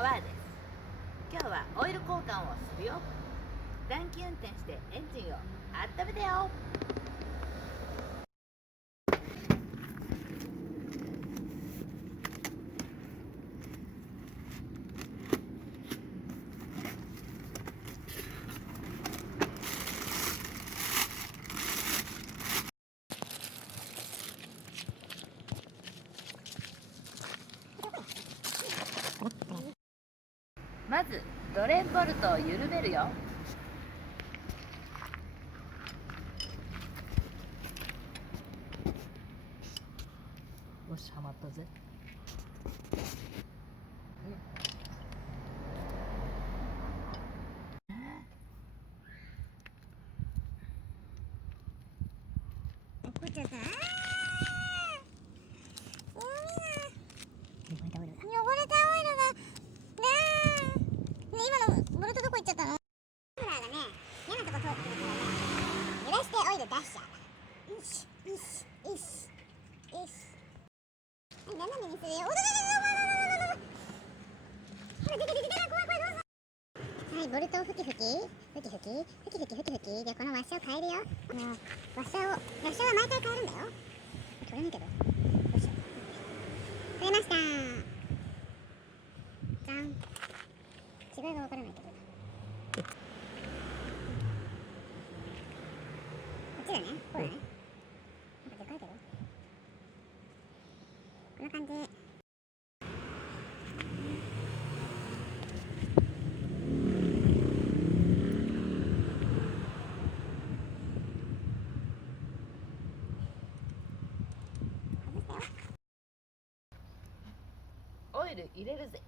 パワーです。今日はオイル交換をするよ。短期運転してエンジンを温めてよ。まずドレンボルトを緩めるよ。よし、はまったぜ。怒っちゃった。汚れたオイルが今のボルトどこ行っちゃったの？マフラーがね、嫌なとこ通ってるから揺らしてオイル出しちゃう。よしよしよしよし。斜めにするよ。ほら出て怖いどうぞ。はい、ボルトを吹き吹きでこのワッシャーを変えるよ。ワッシャーは毎回変えるんだよ。取れないけど。よいしょ。取れました。じゃん。違いがわからないけど。こっちだね。こうだね。なんかでかいけど。こんな感じ。オイル入れるぜ。